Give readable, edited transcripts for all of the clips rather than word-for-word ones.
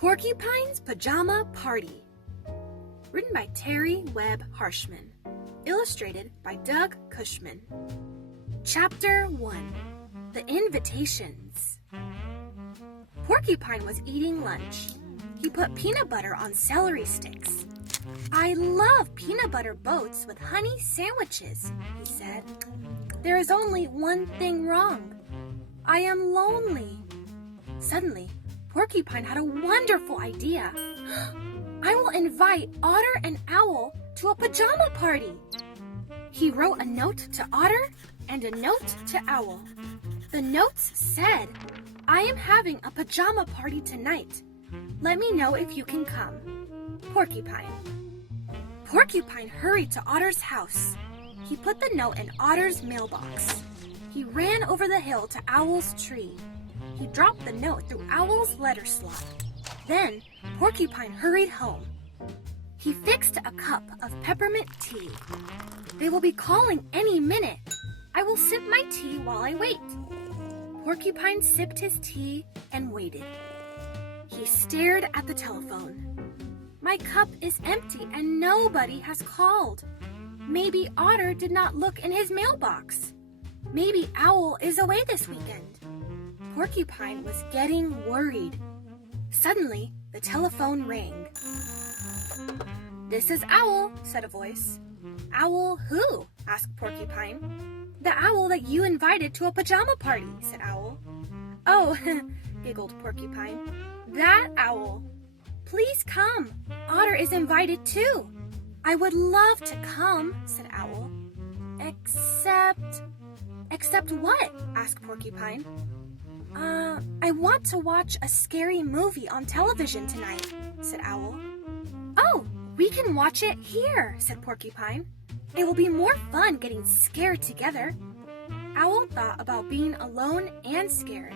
Porcupine's Pajama Party. Written by Terry Webb Harshman. Illustrated by Doug Cushman. Chapter 1. The Invitations. Porcupine was eating lunch. He put peanut butter on celery sticks. "I love peanut butter boats with honey sandwiches," he said. "There is only one thing wrong. I am lonely." Suddenly, Porcupine had a wonderful idea. "I will invite Otter and Owl to a pajama party." He wrote a note to Otter and a note to Owl. The notes said, "I am having a pajama party tonight. Let me know if you can come. Porcupine." Porcupine hurried to Otter's house. He put the note in Otter's mailbox. He ran over the hill to Owl's tree. He dropped the note through Owl's letter slot. Then Porcupine hurried home. He fixed a cup of peppermint tea. "They will be calling any minute. I will sip my tea while I wait." Porcupine sipped his tea and waited. He stared at the telephone. "My cup is empty and nobody has called. Maybe Otter did not look in his mailbox. Maybe Owl is away this weekend." Porcupine was getting worried. Suddenly, the telephone rang. "This is Owl," said a voice. "Owl who?" asked Porcupine. "The owl that you invited to a pajama party," said Owl. "Oh," giggled Porcupine. "That owl. Please come. Otter is invited too." "I would love to come," said Owl. Except what?" asked Porcupine. I want to watch a scary movie on television tonight," said Owl. "Oh, we can watch it here," said Porcupine. "It will be more fun getting scared together." Owl thought about being alone and scared.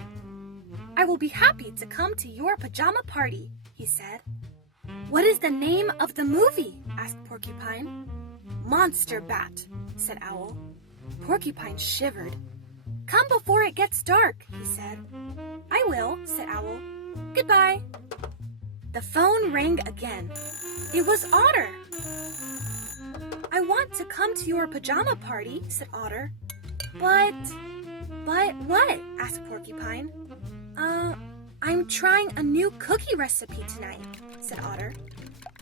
"I will be happy to come to your pajama party," he said. "What is the name of the movie?" asked Porcupine. "Monster Bat," said Owl. Porcupine shivered. "Come before it gets dark," he said. "I will," said Owl. "Goodbye." The phone rang again. It was Otter. "I want to come to your pajama party," said Otter. But what?" asked Porcupine. I'm trying a new cookie recipe tonight," said Otter.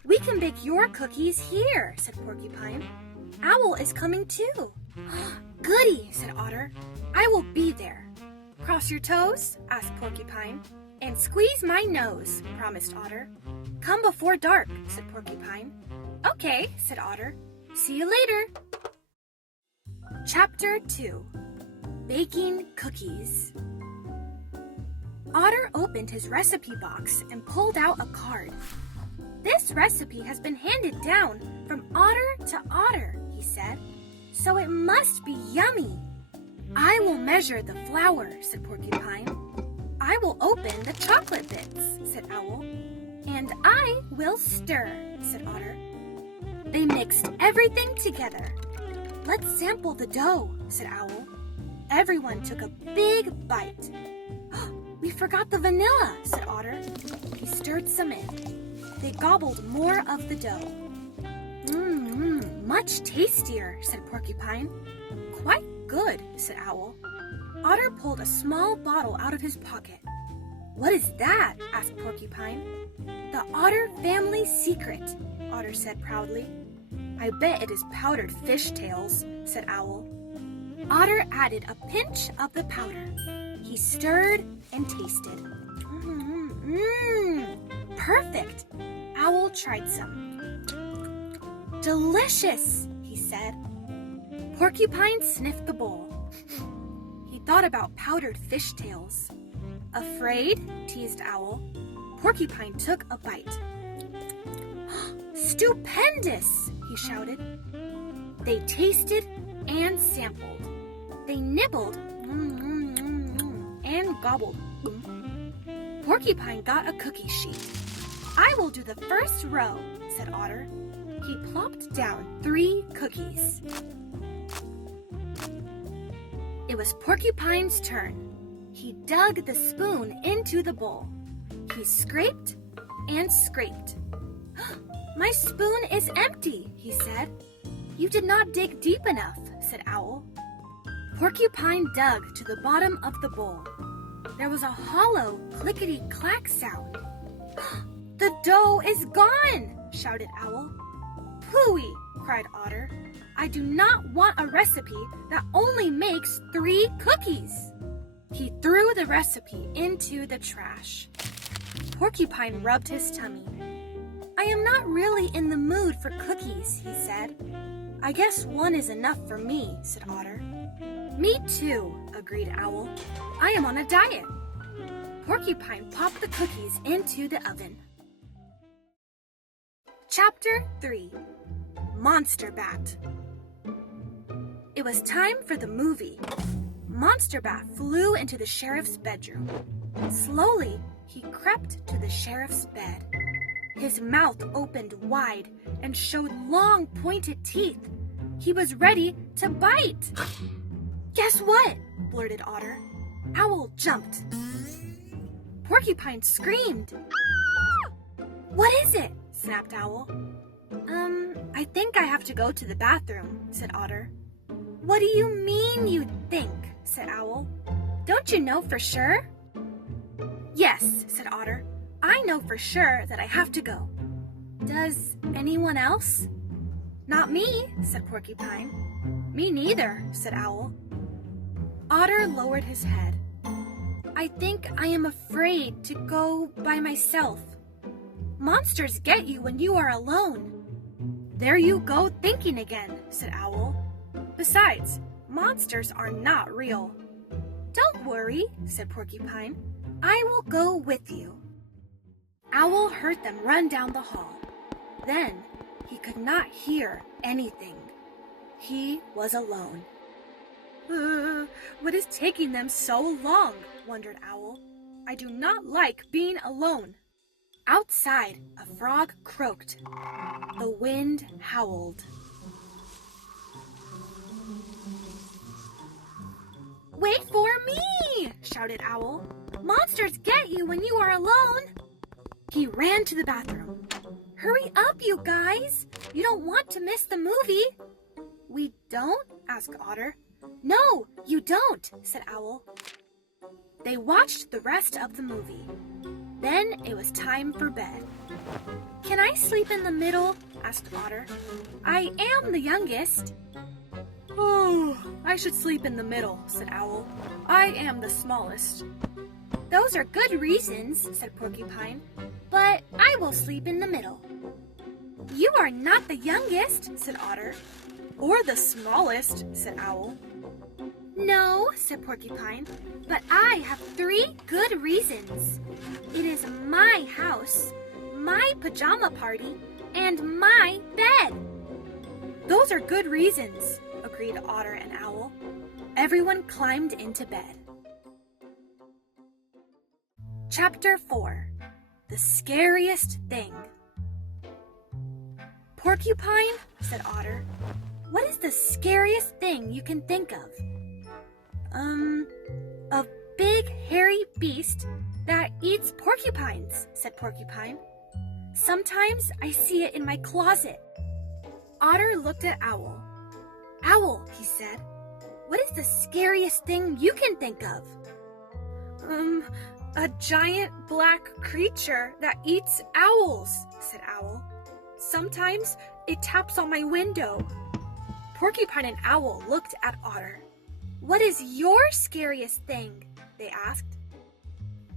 "We can bake your cookies here," said Porcupine. "Owl is coming too." "Goody," said Otter. "I will be there." "Cross your toes?" asked Porcupine. "And squeeze my nose," promised Otter. "Come before dark," said Porcupine. "Okay," said Otter. "See you later." Chapter 2. Baking Cookies. Otter opened his recipe box and pulled out a card. "This recipe has been handed down from Otter to Otter," he said, "so it must be yummy." "I will measure the flour," said Porcupine. "I will open the chocolate bits," said Owl. "And I will stir," said Otter. They mixed everything together. "Let's sample the dough," said Owl. Everyone took a big bite. "We forgot the vanilla," said Otter. He stirred some in. They gobbled more of the dough. Much tastier," said Porcupine. "Quite good," said Owl. Otter pulled a small bottle out of his pocket. "What is that?" asked Porcupine. "The Otter family secret," Otter said proudly. "I bet it is powdered fish tails," said Owl. Otter added a pinch of the powder. He stirred and tasted. Perfect! Owl tried some. "Delicious," he said. Porcupine sniffed the bowl. He thought about powdered fish tails. "Afraid?" teased Owl. Porcupine took a bite. "Stupendous!" he shouted. They tasted and sampled. They nibbled and gobbled. Porcupine got a cookie sheet. "I will do the first row," said Otter. He plopped down 3 cookies. It was Porcupine's turn. He dug the spoon into the bowl. He scraped and scraped. "My spoon is empty," he said. "You did not dig deep enough," said Owl. Porcupine dug to the bottom of the bowl. There was a hollow, clickety-clack sound. "The dough is gone!" shouted Owl. "Phooey!" cried Otter. "I do not want a recipe that only makes 3 cookies." He threw the recipe into the trash. Porcupine rubbed his tummy. "I am not really in the mood for cookies," he said. "I guess 1 is enough for me," said Otter. "Me too," agreed Owl. "I am on a diet." Porcupine popped the cookies into the oven. Chapter 3. Monster Bat. It was time for the movie. Monster Bat flew into the sheriff's bedroom. Slowly, he crept to the sheriff's bed. His mouth opened wide and showed long, pointed teeth. He was ready to bite. "Guess what?" blurted Otter. Owl jumped. Porcupine screamed. "What is it?" snapped Owl. I think I have to go to the bathroom," said Otter. "What do you mean you think?" said Owl. "Don't you know for sure?" "Yes," said Otter. "I know for sure that I have to go." "Does anyone else?" "Not me," said Porcupine. "Me neither," said Owl. Otter lowered his head. "I think I am afraid to go by myself." "Monsters get you when you are alone." "There you go thinking again," said Owl. "Besides, monsters are not real." "Don't worry," said Porcupine. "I will go with you." Owl heard them run down the hall. Then he could not hear anything. He was alone. What is taking them so long?" wondered Owl. "I do not like being alone." Outside, a frog croaked. The wind howled. "Wait for me!" shouted Owl. "Monsters get you when you are alone." He ran to the bathroom. "Hurry up, you guys! You don't want to miss the movie." "We don't?" asked Otter. "No, you don't," said Owl. They watched the rest of the movie. Then it was time for bed. "Can I sleep in the middle?" asked Otter. "I am the youngest." "Oh, I should sleep in the middle," said Owl. "I am the smallest." "Those are good reasons," said Porcupine. "But I will sleep in the middle." "You are not the youngest," said Otter. "Or the smallest," said Owl. "No," said Porcupine, "but I have 3 good reasons. It is my house, my pajama party, and my bed." "Those are good reasons," agreed Otter and Owl. Everyone climbed into bed. Chapter 4. The Scariest Thing. "Porcupine," said Otter, "what is the scariest thing you can think of?" A big hairy beast that eats porcupines," said Porcupine. "Sometimes I see it in my closet." Otter looked at Owl. "Owl," he said, "what is the scariest thing you can think of?" A giant black creature that eats owls," said Owl. "Sometimes it taps on my window." Porcupine and Owl looked at Otter. "What is your scariest thing?" they asked.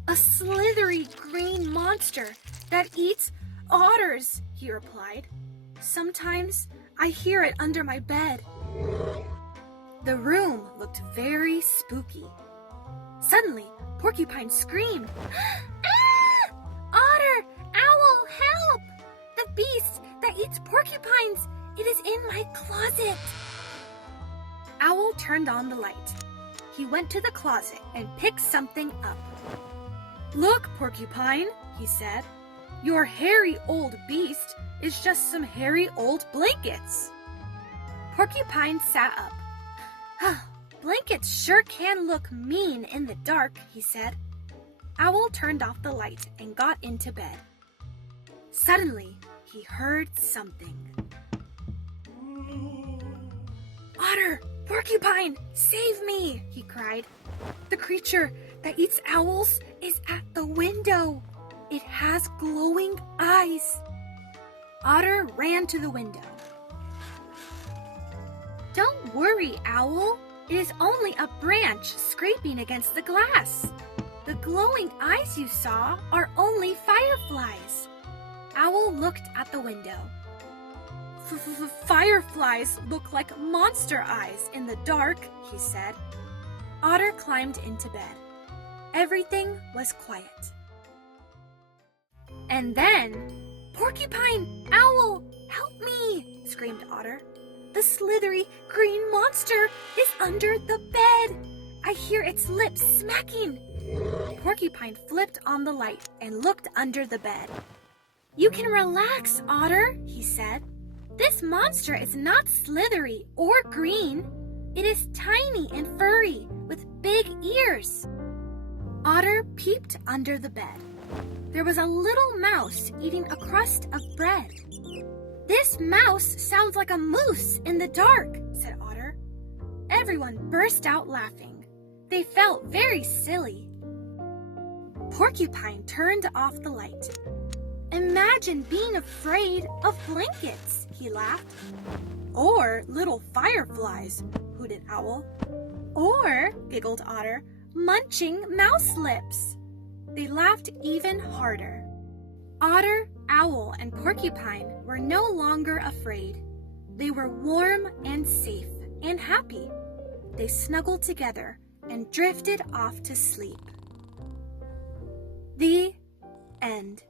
"A slithery green monster that eats otters," he replied. "Sometimes I hear it under my bed." The room looked very spooky. Suddenly, Porcupine screamed, "Ah! Otter! Owl, help! The beast that eats porcupines! It is in my closet!" Owl turned on the light. He went to the closet and picked something up. "Look, Porcupine," he said. "Your hairy old beast is just some hairy old blankets." Porcupine sat up. "Blankets sure can look mean in the dark," he said. Owl turned off the light and got into bed. Suddenly, he heard something. Otter! Porcupine! Save me! He cried. The creature that eats owls is at the window. It has glowing eyes. Otter ran to the window. Don't worry, Owl. It is only a branch scraping against the glass. The glowing eyes you saw are only fireflies. Owl looked at the window. Fireflies look like monster eyes in the dark, he said. Otter climbed into bed. Everything was quiet. And then, Porcupine! Owl! Help me! Screamed Otter. The slithery green monster is under the bed. I hear its lips smacking. Porcupine flipped on the light and looked under the bed. You can relax, Otter, he said. This monster is not slithery or green. It is tiny and furry with big ears. Otter peeped under the bed. There was a little mouse eating a crust of bread. This mouse sounds like a moose in the dark, said Otter. Everyone burst out laughing. They felt very silly. Porcupine turned off the light. Imagine being afraid of blankets, he laughed. Or little fireflies, hooted Owl. Or, giggled Otter, munching mouse lips. They laughed even harder. Otter, Owl, and Porcupine were no longer afraid. They were warm and safe and happy. They snuggled together and drifted off to sleep. The end.